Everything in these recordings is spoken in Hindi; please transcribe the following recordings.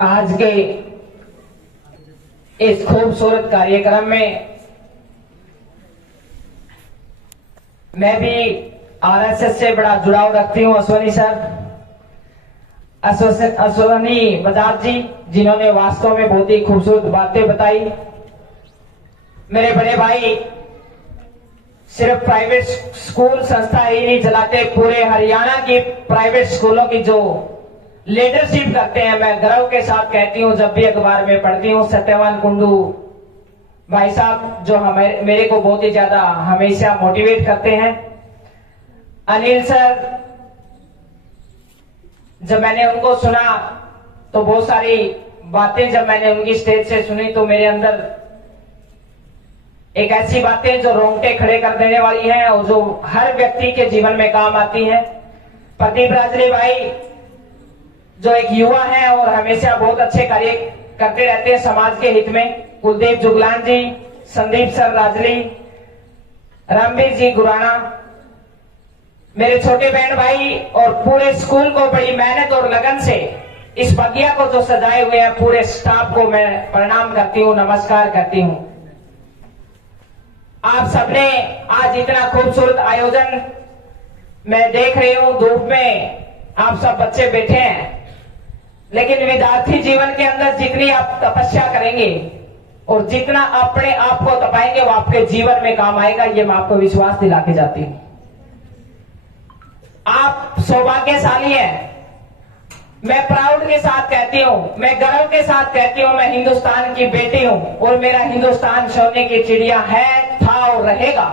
आज के इस खूबसूरत कार्यक्रम में मैं भी आरएसएस से बड़ा जुड़ाव रखती हूं। अश्वनी सर, अश्वनी बजाज जी, जिन्होंने वास्तव में बहुत ही खूबसूरत बातें बताई। मेरे बड़े भाई सिर्फ प्राइवेट स्कूल संस्था ही नहीं चलाते, पूरे हरियाणा की प्राइवेट स्कूलों की जो लीडरशिप करते हैं, मैं गर्व के साथ कहती हूं, जब भी अखबार में पढ़ती हूं, सत्यवान कुंडू भाई साहब जो मेरे को बहुत ही ज्यादा हमेशा मोटिवेट करते हैं। अनिल सर, जब मैंने उनको सुना तो बहुत सारी बातें जब मैंने उनकी स्टेज से सुनी तो मेरे अंदर एक ऐसी बातें जो रोंगटे खड़े कर देने वाली हैं और जो हर व्यक्ति के जीवन में काम आती हैं। प्रदीप राजली भाई जो एक युवा है और हमेशा बहुत अच्छे कार्य करते रहते हैं समाज के हित में। कुलदीप जुगलान जी, संदीप सर राजली, रामवीर जी गुराना, मेरे छोटे बहन भाई और पूरे स्कूल को बड़ी मेहनत और लगन से इस बगिया को जो सजाए हुए हैं, पूरे स्टाफ को मैं प्रणाम करती हूं, नमस्कार करती हूं। आप सबने आज इतना खूबसूरत आयोजन मैं देख रही हूं, धूप में आप सब बच्चे बैठे हैं, लेकिन विद्यार्थी जीवन के अंदर जितनी आप तपस्या करेंगे और जितना अपने आप को तपाएंगे वो आपके जीवन में काम आएगा, ये मैं आपको विश्वास दिला के जाती हूं। आप सौभाग्यशाली हैं। मैं प्राउड के साथ कहती हूं, मैं गर्व के साथ कहती हूं, मैं हिंदुस्तान की बेटी हूं और मेरा हिंदुस्तान सोने की चिड़िया है, था और रहेगा।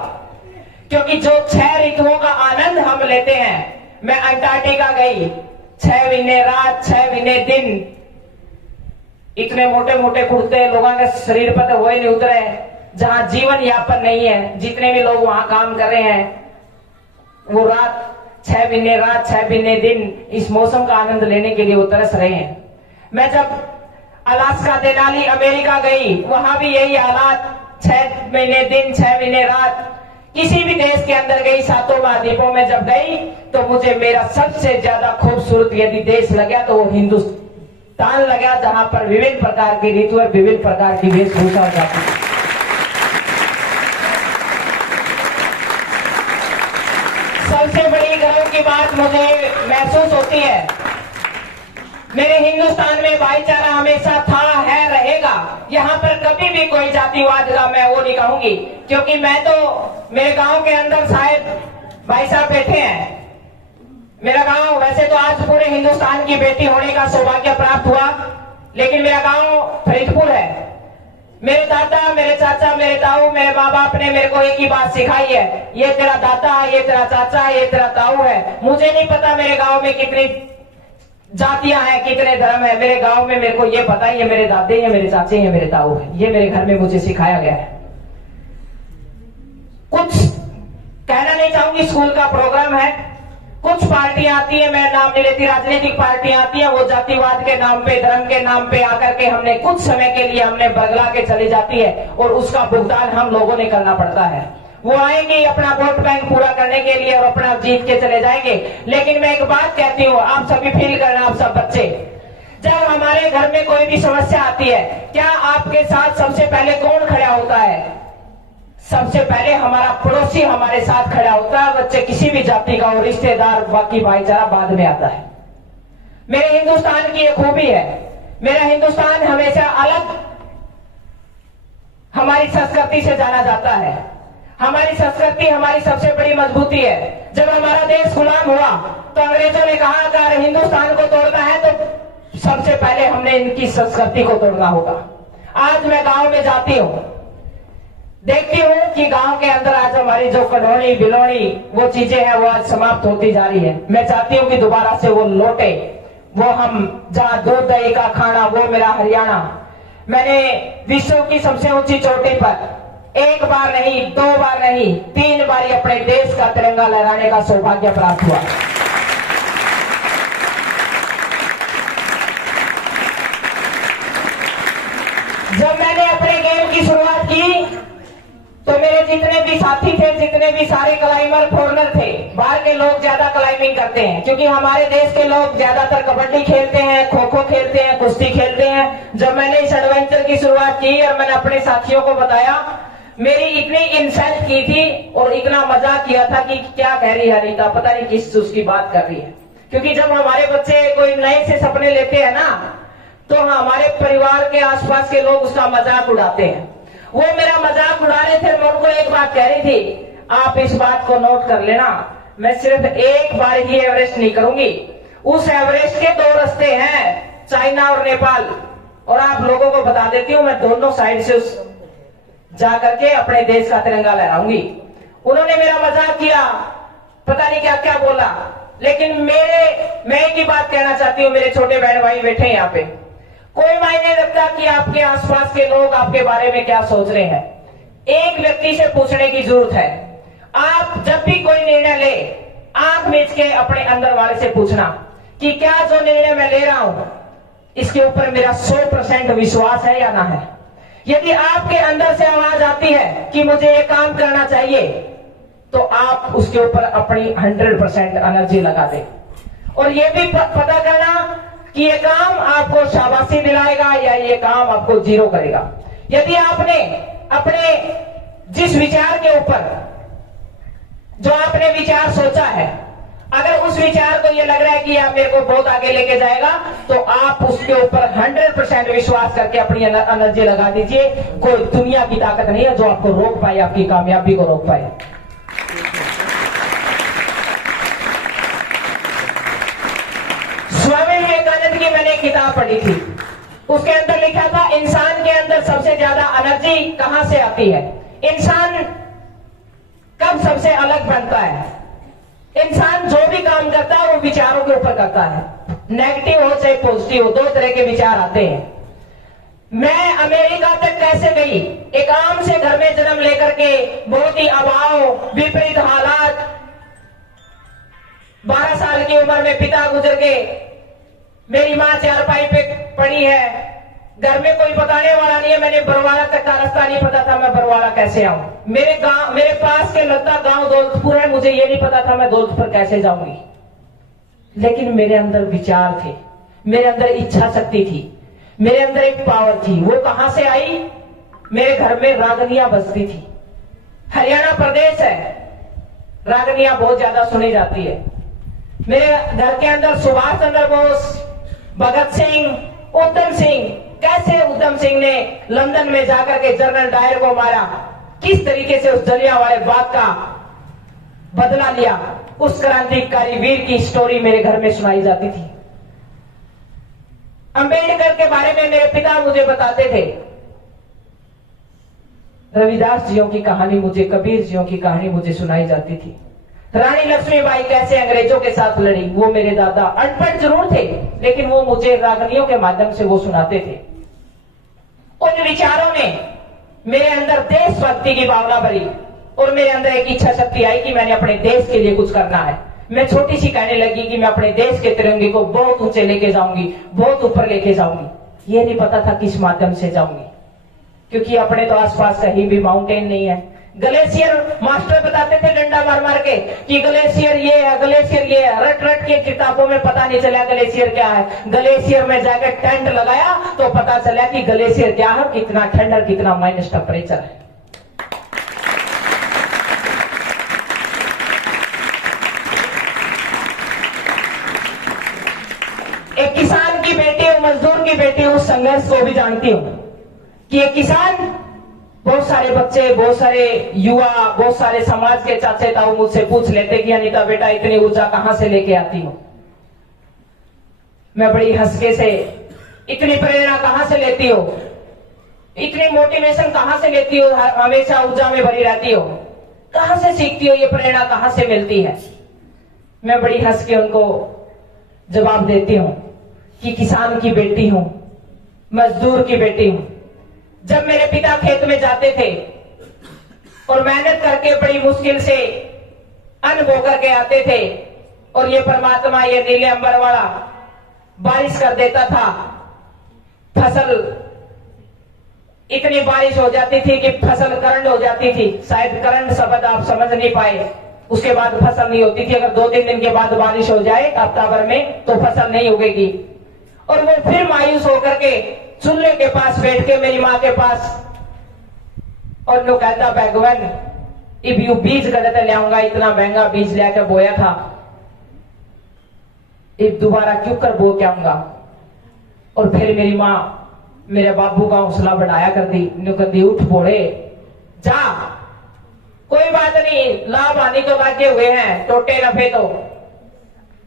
क्योंकि जो 6 ऋतुओं का आनंद हम लेते हैं, मैं अंटार्कटिका गई, 6 महीने रात 6 महीने दिन, इतने मोटे मोटे कुर्ते लोगों के शरीर पर तो वही नहीं उतरे, जहां जीवन यापन नहीं है। जितने भी लोग वहां काम कर रहे हैं वो रात 6 महीने रात 6 महीने दिन इस मौसम का आनंद लेने के लिए वो तरस रहे हैं। मैं जब अलास्का, देनाली, अमेरिका गई, वहां भी यही हालात, 6 महीने दिन 6 महीने रात। किसी भी देश के अंदर गई, 7 महाद्वीपों में जब गई तो मुझे मेरा सबसे ज्यादा खूबसूरत यदि देश लगा तो वो हिंदुस्तान लगा, जहां पर विभिन्न प्रकार की ऋतु और विभिन्न प्रकार की वेशभूषा हो जाती है। सबसे बड़ी गर्व की बात मुझे महसूस होती है, मेरे हिंदुस्तान में भाईचारा हमेशा था, है, रहेगा। यहाँ पर कभी भी कोई जातिवाद का मैं वो नहीं कहूंगी, क्योंकि मैं तो मेरे गांव के अंदर शायद भाई साहब बैठे हैं। मेरा गांव वैसे तो आज पूरे हिंदुस्तान की बेटी होने का सौभाग्य प्राप्त हुआ, लेकिन मेरा गांव फरीदपुर है। मेरे दादा, मेरे चाचा, मेरे ताऊ, मेरे माँ बाप ने मेरे को एक ही बात सिखाई है, ये तेरा दादा है, ये तेरा चाचा है, ये तेरा ताऊ है। मुझे नहीं पता मेरे गांव में कितनी जातियां हैं, कितने धर्म है। मेरे गांव में मेरे को ये पता है, ये मेरे दादे हैं, मेरे चाचे हैं, मेरे ताऊ है। ये मेरे घर में मुझे सिखाया गया है। कुछ कहना नहीं चाहूंगी, स्कूल का प्रोग्राम है, कुछ पार्टियां आती है, मैं नाम नहीं लेती, राजनीतिक पार्टियां आती है, वो जातिवाद के नाम पे, धर्म के नाम पे आकर के हमने कुछ समय के लिए हमने बरगला के चली जाती है और उसका भुगतान हम लोगों ने करना पड़ता है। वो आएंगे अपना वोट बैंक पूरा करने के लिए और अपना जीत के चले जाएंगे। लेकिन मैं एक बात कहती हूँ, आप सभी फील करना, आप सब बच्चे, जब हमारे घर में कोई भी समस्या आती है, क्या आपके साथ सबसे पहले कौन खड़ा होता है? सबसे पहले हमारा पड़ोसी हमारे साथ खड़ा होता है। बच्चे किसी भी जाति का और रिश्तेदार, बाकी भाईचारा बाद में आता है। मेरे हिंदुस्तान की एक खूबी है, मेरा हिंदुस्तान हमेशा अलग हमारी संस्कृति से जाना जाता है। हमारी संस्कृति हमारी सबसे बड़ी मजबूती है। जब हमारा देश गुलाम हुआ तो अंग्रेजों ने कहा अगर हिंदुस्तान को तोड़ना है तो सबसे पहले हमने इनकी संस्कृति को तोड़ना होगा। आज मैं गांव में जाती हूं, देखती हूं कि गांव के अंदर आज हमारी जो कढ़ौनी बिलोनी वो चीजें हैं वो आज समाप्त होती जा रही है। मैं चाहती हूं कि दोबारा से वो लौटे, वो हम जहां दूध दही का खाना, वो मेरा हरियाणा। मैंने विश्व की सबसे ऊंची चोटी पर एक बार नहीं, 2 बार नहीं, 3 बार अपने देश का तिरंगा लहराने का सौभाग्य प्राप्त हुआ। जब मैंने अपने गेम की शुरुआत की तो मेरे जितने भी साथी थे, जितने भी सारे क्लाइंबर फॉरनर थे, बाहर के लोग ज्यादा क्लाइंबिंग करते हैं, क्योंकि हमारे देश के लोग ज्यादातर कबड्डी खेलते हैं, खो खो खेलते हैं, कुश्ती खेलते हैं। जब मैंने इस एडवेंचर की शुरुआत की और मैंने अपने साथियों को बताया, मेरी इतनी इंसल्ट की थी और इतना मजाक किया था कि क्या कह रही है रीता, पता नहीं किस चीज की बात कर रही है। क्योंकि जब हमारे बच्चे कोई नए से सपने लेते हैं ना, तो हमारे परिवार के आसपास के लोग उसका मजाक उड़ाते हैं। वो मेरा मजाक उड़ा रहे थे। मैं उनको एक बात कह रही थी, आप इस बात को नोट कर लेना, मैं सिर्फ एक बार ही एवरेस्ट नहीं करूंगी। उस एवरेस्ट के 2 रास्ते हैं, चाइना और नेपाल, और आप लोगों को बता देती हूं, मैं दोनों साइड से उस जा करके अपने देश का तिरंगा लहराऊंगी। उन्होंने मेरा मजाक किया, पता नहीं क्या क्या बोला, लेकिन मैं एक ही बात कहना चाहती हूँ, मेरे छोटे बहन भाई बैठे हैं यहाँ पे, कोई मायने नहीं रखता कि आपके आसपास के लोग आपके बारे में क्या सोच रहे हैं। एक व्यक्ति से पूछने की जरूरत है। आप जब भी कोई निर्णय ले, आंख मीच के अपने अंदर वाले से पूछना कि क्या जो निर्णय मैं ले रहा हूं, इसके ऊपर मेरा 100% विश्वास है या ना है। यदि आपके अंदर से आवाज आती है कि मुझे ये काम करना चाहिए, तो आप उसके ऊपर अपनी 100% एनर्जी लगा दें। और ये भी पता करना कि ये काम आपको शाबाशी दिलाएगा या ये काम आपको 0 करेगा। यदि आपने अपने जिस विचार के ऊपर, जो आपने विचार सोचा है, अगर उस विचार को ये लग रहा है कि आप मेरे को बहुत आगे लेके जाएगा, तो आप उसके ऊपर 100% विश्वास करके अपनी एनर्जी लगा दीजिए। कोई दुनिया की ताकत नहीं है जो आपको रोक पाए, आपकी कामयाबी को रोक पाए। स्वामी विवेकानंद की मैंने एक किताब पढ़ी थी, उसके अंदर लिखा था इंसान के अंदर सबसे ज्यादा एनर्जी कहां से आती है, इंसान कब सबसे अलग बनता है। इंसान जो भी काम करता है वो विचारों के ऊपर करता है, नेगेटिव हो चाहे पॉजिटिव हो, 2 तरह के विचार आते हैं। मैं अमेरिका तक कैसे गई, एक आम से घर में जन्म लेकर के, बहुत ही अभाव, विपरीत हालात, 12 साल की उम्र में पिता गुजर गए, मेरी मां चारपाई पे पड़ी है, घर में कोई बताने वाला नहीं है, मैंने बरवाला तक का रास्ता नहीं पता था, मैं बरवाला कैसे आऊं। मेरे पास के लगता गांव दौलतपुर है, मुझे ये नहीं पता था मैं दौलतपुर कैसे जाऊंगी। लेकिन मेरे अंदर विचार थे, मेरे अंदर इच्छा शक्ति थी, मेरे अंदर एक पावर थी। वो कहां से आई, मेरे घर में रागनियां बजती थी। हरियाणा प्रदेश है, रागनियां बहुत ज्यादा सुनी जाती है। मेरे घर के अंदर सुभाष चंद्र बोस, भगत सिंह, उधम सिंह, कैसे उधम सिंह ने लंदन में जाकर के जनरल डायर को मारा, किस तरीके से उस जलियांवाले बाग का बदला लिया, उस क्रांतिकारी वीर की स्टोरी मेरे घर में सुनाई जाती थी। अंबेडकर के बारे में मेरे पिता मुझे बताते थे, रविदास जियों की कहानी मुझे, कबीर जियों की कहानी मुझे सुनाई जाती थी। रानी लक्ष्मीबाई कैसे अंग्रेजों के साथ लड़ी, वो मेरे दादा अनपढ़ जरूर थे, लेकिन वो मुझे रागनियों के माध्यम से वो सुनाते थे। उन विचारों ने मेरे अंदर देशभक्ति की भावना भरी और मेरे अंदर एक इच्छा शक्ति आई कि मैंने अपने देश के लिए कुछ करना है। मैं छोटी सी कहने लगी कि मैं अपने देश के तिरंगे को बहुत ऊंचे लेके जाऊंगी, बहुत ऊपर लेके जाऊंगी। ये नहीं पता था किस माध्यम से जाऊंगी, क्योंकि अपने तो आसपास कहीं भी माउंटेन नहीं है। ग्लेशियर मास्टर बताते थे डंडा मार मार के कि ग्लेशियर ये है, ग्लेशियर ये है। रट रट के किताबों में पता नहीं चला ग्लेशियर क्या है। ग्लेशियर में जाकर टेंट लगाया तो पता चला कि ग्लेशियर क्या है, कितना ठंड और कितना माइनस टेम्परेचर है। एक किसान की बेटी और मजदूर की बेटी उस संघर्ष को भी जानती हूं कि एक किसान, बहुत सारे बच्चे, बहुत सारे युवा, बहुत सारे समाज के चाचे ताऊ मुझसे पूछ लेते कि अनीता बेटा इतनी ऊर्जा कहां से लेके आती हो। मैं बड़ी हंसके से, इतनी प्रेरणा कहां से लेती हो, इतनी मोटिवेशन कहां से लेती हो, हमेशा ऊर्जा में भरी रहती हो, कहां से सीखती हो, ये प्रेरणा कहां से मिलती है। मैं बड़ी हंस के उनको जवाब देती हूं कि किसान की बेटी हूं, मजदूर की बेटी हूं। जब मेरे पिता खेत में जाते थे और मेहनत करके बड़ी मुश्किल से अन्न बो करके आते थे, और ये परमात्मा, ये नीले अंबर वाला बारिश कर देता था, फसल इतनी बारिश हो जाती थी कि फसल करंट हो जाती थी। शायद करंट शब्द आप समझ नहीं पाए, उसके बाद फसल नहीं होती थी। अगर 2-3 दिन के बाद बारिश हो जाए हफ्ता भर में तो फसल नहीं उगेगी। और वो फिर मायूस होकर के चूल्हे के पास बैठ के मेरी माँ के पास और नो कहता भगवान इब यू बीज गलत ले आऊंगा, इतना महंगा बीज लेकर बोया था, इब दोबारा क्यों कर बो के आऊंगा। और फिर मेरी माँ मेरे बाबू का हौसला बढ़ाया कर दी, कहती उठ बोले जा, कोई बात नहीं, लाभ आने को लगे हुए हैं, टोटे नफे तो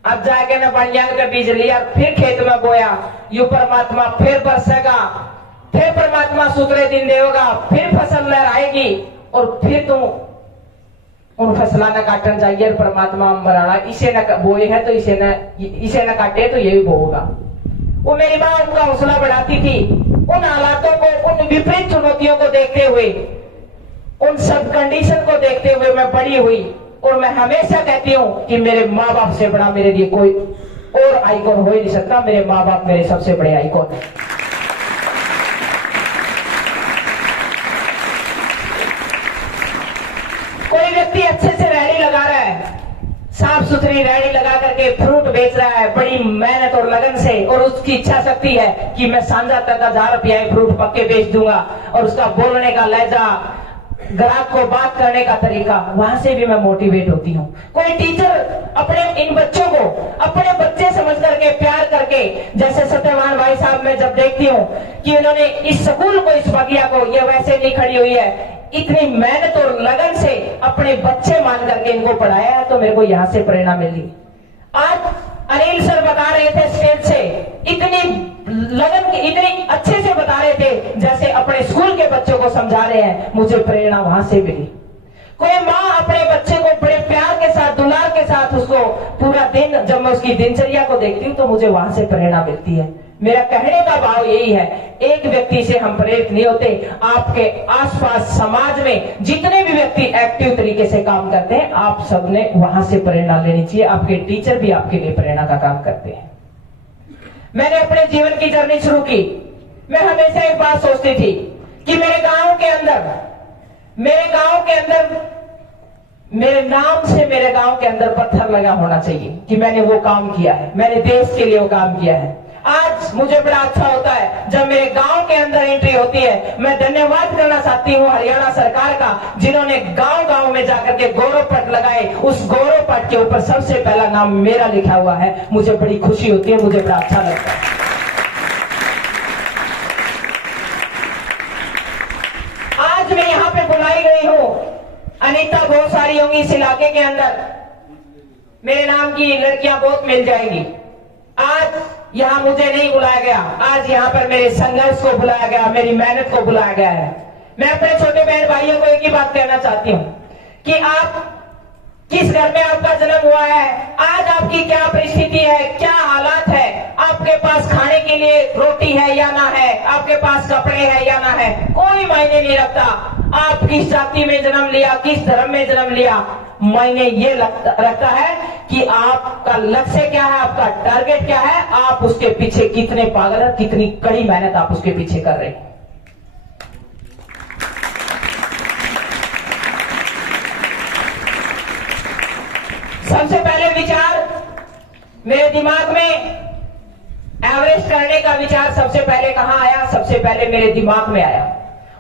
अब जाके न पंजाब का बीज लिया, फिर खेत में बोया, यू परमात्मा फिर बरसेगा, फिर परमात्मा सुतरे दिन देगा, फिर फसल लहराएगी और फिर तुम उन फसला न काटन चाहिए। परमात्मा मराना इसे न बोए है तो इसे न काटे तो ये भी बोगा। वो मेरी माँ उनका हौसला बढ़ाती थी। उन हालातों को, उन विपरीत चुनौतियों को देखते हुए, उन सब कंडीशन को देखते हुए मैं बड़ी हुई। और मैं हमेशा कहती हूँ कि मेरे माँ बाप से बड़ा मेरे लिए कोई और आइकॉन हो ही नहीं सकता। मेरे माँ बाप मेरे सबसे बड़े आइकॉन है। कोई व्यक्ति अच्छे से रेहड़ी लगा रहा है, साफ सुथरी रेहड़ी लगा करके फ्रूट बेच रहा है बड़ी मेहनत और लगन से, और उसकी इच्छा शक्ति है कि मैं सांझा तक 1000 रुपया फ्रूट पक्के बेच दूंगा, और उसका बोलने का लहजा, ग्राहक को बात करने का तरीका, वहां से भी मैं मोटिवेट होती हूँ। कोई टीचर अपने इन बच्चों को अपने बच्चे समझ करके प्यार करके, जैसे सत्यवान भाई साहब मैं जब देखती हूँ कि उन्होंने इस स्कूल को, इस बगिया को, ये वैसे नहीं खड़ी हुई है, इतनी मेहनत और लगन से अपने बच्चे मान करके इनको पढ़ाया है, तो मेरे को यहाँ से प्रेरणा मिली। आज अनिल सर बता रहे थे स्टेज से, इतनी लगन की, इतनी अच्छे से बता रहे थे जैसे अपने स्कूल के बच्चों को समझा रहे हैं, मुझे प्रेरणा वहां से मिली। कोई माँ अपने बच्चे को बड़े प्यार के साथ, दुलार के साथ उसको पूरा दिन, जब मैं उसकी दिनचर्या को देखती हूँ तो मुझे वहां से प्रेरणा मिलती है। मेरा कहने का भाव यही है, एक व्यक्ति से हम प्रेरित नहीं होते, आपके आसपास समाज में जितने भी व्यक्ति एक्टिव तरीके से काम करते हैं, आप सबने वहां से प्रेरणा लेनी चाहिए। आपके टीचर भी आपके लिए प्रेरणा का काम करते हैं। मैंने अपने जीवन की जर्नी शुरू की। मैं हमेशा एक बात सोचती थी कि मेरे गांव के अंदर मेरे नाम से मेरे गांव के अंदर पत्थर लगा होना चाहिए कि मैंने वो काम किया है, मैंने देश के लिए वो काम किया है। आज मुझे बड़ा अच्छा होता है जब मेरे गांव के अंदर एंट्री होती है। मैं धन्यवाद करना चाहती हूँ हरियाणा सरकार का, जिन्होंने गांव गांव में जाकर के गौरव पट लगाए। उस गौरव पट के ऊपर सबसे पहला नाम मेरा लिखा हुआ है। मुझे बड़ी खुशी होती है, मुझे बड़ा अच्छा लगता है। आज मैं यहाँ पे बुलाई गई हूँ, अनीता बहुत सारी होंगी इस इलाके के अंदर, मेरे नाम की लड़कियां बहुत मिल जाएंगी। आज यहाँ मुझे नहीं बुलाया गया, आज यहाँ पर मेरे संघर्ष को बुलाया गया, मेरी मेहनत को बुलाया गया है। मैं अपने छोटे बहन भाइयों को एक ही बात कहना चाहती हूँ कि आप किस घर में आपका जन्म हुआ है, आज आपकी क्या परिस्थिति है, क्या हालात है, आपके पास खाने के लिए रोटी है या ना है, आपके पास कपड़े हैं या ना है, कोई मायने नहीं रखता। आप किस जाति में जन्म लिया, किस धर्म में जन्म लिया, मायने ये रखता है कि आपका लक्ष्य क्या है, आपका टारगेट क्या है, आप उसके पीछे कितने पागल है, कितनी कड़ी मेहनत आप उसके पीछे कर रहे हैं। सबसे पहले विचार मेरे दिमाग में, एवरेस्ट करने का विचार सबसे पहले कहां आया? सबसे पहले मेरे दिमाग में आया।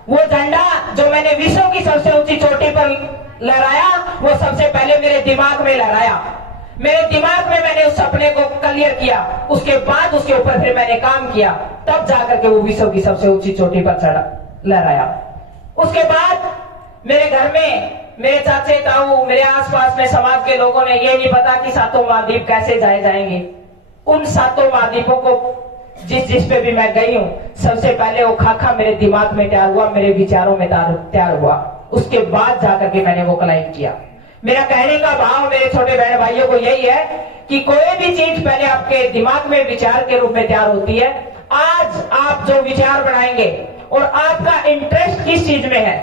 वो झंडा जो मैंने विश्व की सबसे ऊंची चोटी पर लहराया, वो सबसे पहले मेरे दिमाग में लहराया। मेरे दिमाग में मैंने उस सपने को क्लियर किया, उसके बाद उसके ऊपर फिर मैंने काम किया, तब जाकर के वो विश्व की सबसे ऊंची चोटी पर चढ़ा, लहराया। उसके बाद मेरे घर में मेरे चाचे ताऊ, मेरे आसपास में समाज के लोगों ने ये नहीं पता कि सातों महाद्वीप कैसे जाएंगे। उन सातों महाद्वीपों को जिस पे भी मैं गई हूँ, सबसे पहले वो खाका मेरे दिमाग में तैयार हुआ, मेरे विचारों में तैयार हुआ, उसके बाद जाकर के मैंने वो क्लाइम किया। मेरा कहने का भाव मेरे छोटे बहन भाइयों को यही है कि कोई भी चीज पहले आपके दिमाग में विचार के रूप में तैयार होती है। आज आप जो विचार बनाएंगे और आपका इंटरेस्ट किस चीज में है,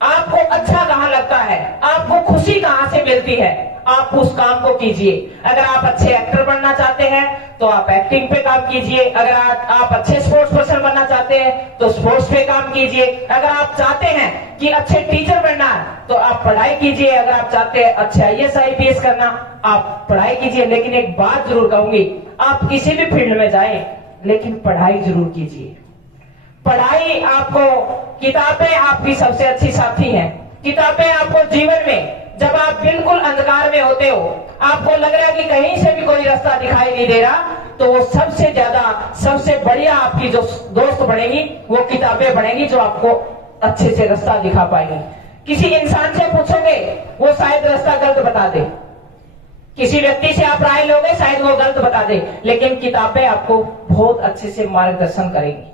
आपको अच्छा कहां लगता है, आपको खुशी कहां से मिलती है, आप उस काम को कीजिए। अगर आप अच्छे एक्टर बनना चाहते हैं तो आप एक्टिंग पे काम कीजिए, अगर आप अच्छे स्पोर्ट्स पर्सन बनना चाहते हैं तो स्पोर्ट्स पे काम कीजिए, अगर आप चाहते हैं कि अच्छे टीचर बनना है तो आप पढ़ाई कीजिए, अगर आप चाहते हैं अच्छे IAS IPS करना आप पढ़ाई कीजिए। लेकिन एक बात जरूर कहूंगी, आप किसी भी फील्ड में जाएं लेकिन पढ़ाई जरूर कीजिए। पढ़ाई आपको, किताबें आपकी सबसे अच्छी साथी हैं। किताबें आपको जीवन में जब आप बिल्कुल अंधकार में होते हो, आपको लग रहा है कि कहीं से भी कोई रास्ता दिखाई नहीं दे रहा, तो वो सबसे ज्यादा सबसे बढ़िया आपकी जो दोस्त बनेगी वो किताबें बनेगी, जो आपको अच्छे से रास्ता दिखा पाएगी। किसी इंसान से पूछोगे वो शायद रास्ता गलत बता दे, किसी व्यक्ति से आप राय लोगे शायद वो गलत बता दे, लेकिन किताबें आपको बहुत अच्छे से मार्गदर्शन करेंगी।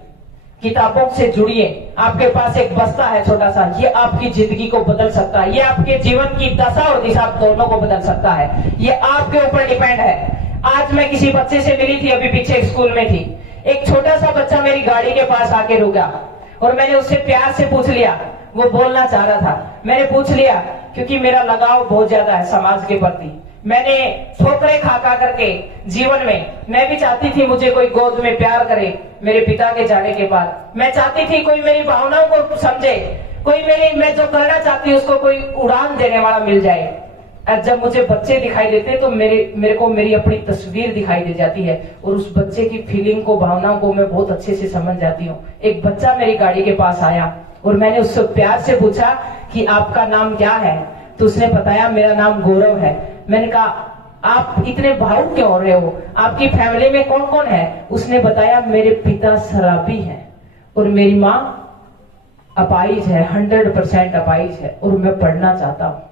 किताबों से जुड़िए। आपके पास एक बस्ता है छोटा सा, ये आपकी जिंदगी को बदल सकता है, ये आपके जीवन की दशा और दिशा दोनों को बदल सकता है। ये आपके ऊपर डिपेंड है। आज मैं किसी बच्चे से मिली थी, अभी पीछे स्कूल में थी, एक छोटा सा बच्चा मेरी गाड़ी के पास आके रुका और मैंने उससे प्यार से पूछ लिया, वो बोलना चाह रहा था, मैंने पूछ लिया क्योंकि मेरा लगाव बहुत ज्यादा है समाज के प्रति। मैंने ठोकरें खा खा करके जीवन में मैं भी चाहती थी मुझे कोई गोद में प्यार करे मेरे पिता के जाने के बाद। मैं चाहती थी कोई मेरी भावनाओं को समझे, कोई मैं जो करना चाहती हूँ उसको कोई उड़ान देने वाला मिल जाए। और जब मुझे बच्चे दिखाई देते तो मेरे को मेरी अपनी तस्वीर दिखाई दे जाती है और उस बच्चे की फीलिंग को, भावनाओं को मैं बहुत अच्छे से समझ जाती हूँ। एक बच्चा मेरी गाड़ी के पास आया और मैंने उससे प्यार से पूछा कि आपका नाम क्या है, तो उसने बताया मेरा नाम गौरव है। मैंने कहा आप इतने भावुक क्यों हो रहे हो, आपकी फैमिली में कौन कौन है? उसने बताया मेरे पिता शराबी हैं और मेरी माँ अपाहिज है, 100% अपाहिज है और मैं पढ़ना चाहता हूँ।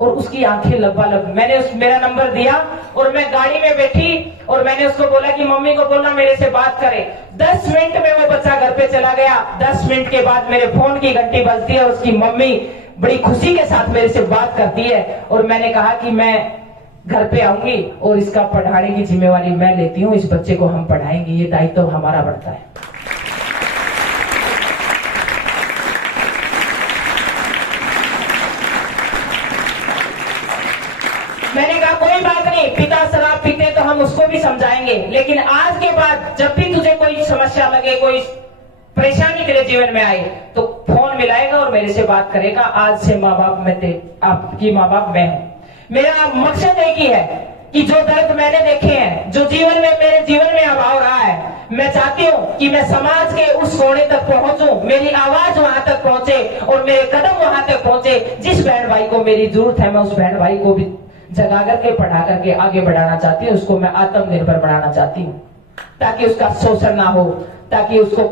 और उसकी आंखें लबालब। मैंने मेरा नंबर दिया और मैं गाड़ी में बैठी और मैंने उसको बोला कि मम्मी को बोलना मेरे से बात करे। 10 मिनट में वो बच्चा घर पे चला गया। 10 मिनट के बाद मेरे फोन की घंटी बजती है और उसकी मम्मी बड़ी खुशी के साथ मेरे से बात करती है और मैंने कहा कि मैं घर पे आऊंगी और इसका पढ़ाने की जिम्मेवारी मैं लेती हूँ, इस बच्चे को हम पढ़ाएंगे, ये दायित्व तो हमारा बढ़ता है। मैंने कहा कोई बात नहीं, पिता शराब पीते तो हम उसको भी समझाएंगे, लेकिन आज के बाद जब भी तुझे कोई समस्या लगे, कोई परेशानी तेरे जीवन में आए तो फोन मिलाएगा और मेरे से बात करेगा। आज से माँ बाप में आपकी माँ बाप मैं हूं। मेरा मकसद एक ही है कि जो दर्द मैंने देखे हैं, जो जीवन में मेरे जीवन में अभाव रहा है, मैं चाहती हूँ कि मैं समाज के उस कोने तक पहुंचूं, मेरी आवाज वहां तक पहुंचे और मेरे कदम वहां तक पहुंचे। जिस बहन भाई को मेरी जरूरत है मैं उस बहन भाई को भी जगा करके पढ़ा करके आगे बढ़ाना चाहती हूँ, उसको मैं आत्मनिर्भर बनाना चाहती हूँ ताकि उसका शोषण ना हो, ताकि उसको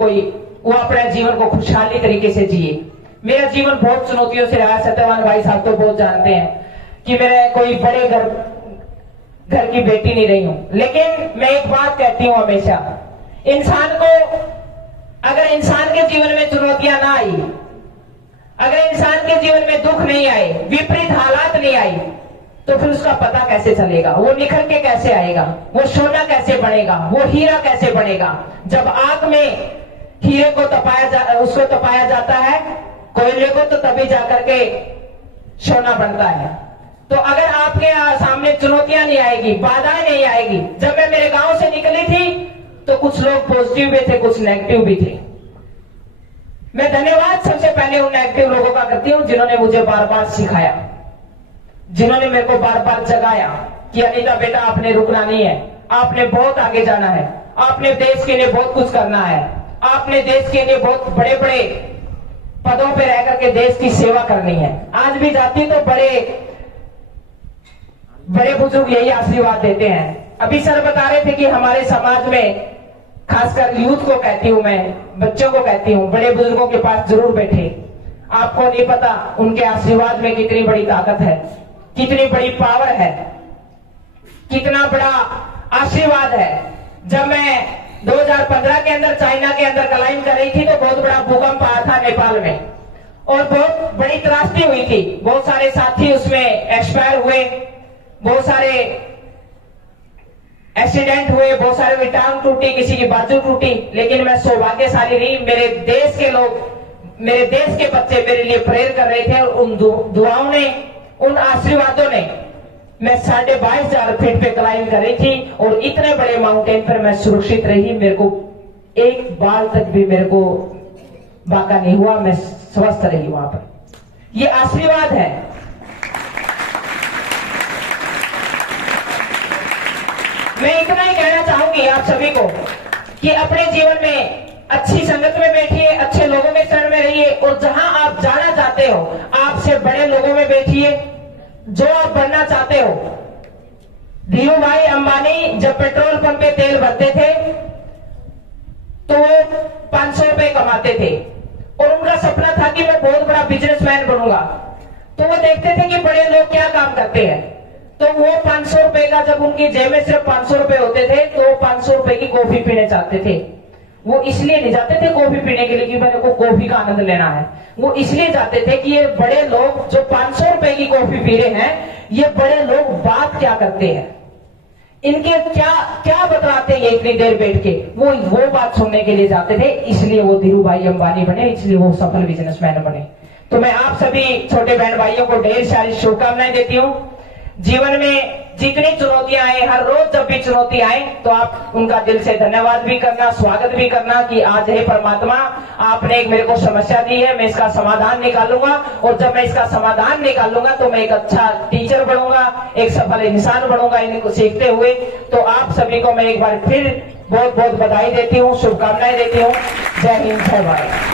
वो अपने जीवन को खुशहाली तरीके से जिए। मेरा जीवन बहुत चुनौतियों से रहा। सत्यवान भाई साहब तो बहुत जानते हैं कि मेरे कोई बड़े घर की बेटी नहीं रही हूं, लेकिन मैं एक बात कहती हूं हमेशा, इंसान को अगर इंसान के जीवन में चुनौतियां ना आई, अगर इंसान के जीवन में दुख नहीं आए, विपरीत हालात नहीं आई, तो फिर उसका पता कैसे चलेगा, वो निखर के कैसे आएगा, वो सोना कैसे बनेगा, वो हीरा कैसे बनेगा। जब आग में हीरे को उसको तपाया जाता है, कोयले को, तो तभी जाकर के सोना बनता है। तो अगर आपके सामने चुनौतियां नहीं आएगी, बाधाएं नहीं आएगी। जब मैं मेरे गांव से निकली थी तो कुछ लोग पॉजिटिव भी थे, कुछ नेगेटिव भी थे। मैं धन्यवाद सबसे पहले उन नेगेटिव लोगों का करती हूं जिन्होंने मुझे बार बार सिखाया, जिन्होंने मेरे को बार बार जगाया कि अनीता बेटा आपने रुकना नहीं है, आपने बहुत आगे जाना है, आपने देश के लिए बहुत कुछ करना है, आपने देश के लिए बहुत बड़े बड़े पदों पे रह करके देश की सेवा करनी है। आज भी जाती तो बड़े बुजुर्ग यही आशीर्वाद देते हैं। अभी सर बता रहे थे कि हमारे समाज में, खासकर यूथ को कहती हूं मैं, बच्चों को कहती हूं, बड़े बुजुर्गों के पास जरूर बैठे। आपको नहीं पता उनके आशीर्वाद में कितनी बड़ी ताकत है, कितनी बड़ी पावर है, कितना बड़ा आशीर्वाद है। जब मैं 2015 के अंदर चाइना के अंदर क्लाइम कर रही थी तो बहुत बड़ा भूकंप आया था नेपाल में और बहुत बड़ी त्रासदी हुई थी। बहुत सारे साथी उसमें एक्सपायर हुए, बहुत सारे एक्सीडेंट हुए, बहुत सारे की टांग टूटी, किसी की बाजू टूटी, लेकिन मैं सौभाग्यशाली रही। मेरे देश के लोग, मेरे देश के बच्चे मेरे लिए प्रेयर कर रहे थे और उन दुआओं ने, उन आशीर्वादों ने मैं 22,500 फीट पे क्लाइंब करी थी और इतने बड़े माउंटेन पर मैं सुरक्षित रही। मेरे को एक बाल तक भी मेरे को बाका नहीं हुआ, मैं स्वस्थ रही वहां पर। ये आशीर्वाद है। मैं इतना ही कहना चाहूंगी आप सभी को कि अपने जीवन में अच्छी संगत में बैठिए, अच्छे लोगों के शरण में रहिए और जहां आप जाना चाहते हो आपसे बड़े लोगों में बैठिए जो आप बनना चाहते हो। धीरू भाई अंबानी जब पेट्रोल पंप पे तेल भरते थे तो वो 500 रुपए कमाते थे और उनका सपना था कि मैं बहुत बड़ा बिजनेसमैन बनूंगा। तो वो देखते थे कि बड़े लोग क्या काम करते हैं, तो वो 500 रुपए का, जब उनकी जेब में सिर्फ 500 रुपए होते थे तो वो 500 रुपए की कॉफी पीने चाहते थे। वो इसलिए नहीं जाते थे कॉफी पीने के लिए कि मेरे को कॉफी का आनंद लेना है, वो इसलिए जाते थे कि ये बड़े लोग जो 500 रुपए की कॉफी पी रहे हैं, ये बड़े लोग बात क्या करते हैं, इनके क्या क्या बतलाते हैं इतनी देर बैठ के, वो बात सुनने के लिए जाते थे। इसलिए वो धीरू भाई अंबानी बने, इसलिए वो सफल बिजनेसमैन बने। तो मैं आप सभी छोटे बहन भाइयों को ढेर सारी शुभकामनाएं देती हूँ। जीवन में जितनी चुनौतियां आए, हर रोज जब भी चुनौती आए तो आप उनका दिल से धन्यवाद भी करना, स्वागत भी करना कि आज हे परमात्मा आपने एक मेरे को समस्या दी है, मैं इसका समाधान निकालूंगा और जब मैं इसका समाधान निकालूंगा तो मैं एक अच्छा टीचर बनूंगा, एक सफल इंसान बनूंगा इनको सीखते हुए। तो आप सभी को मैं एक बार फिर बहुत बहुत बधाई देती हूँ, शुभकामनाएं देती हूँ। जय हिंद, जय भारत।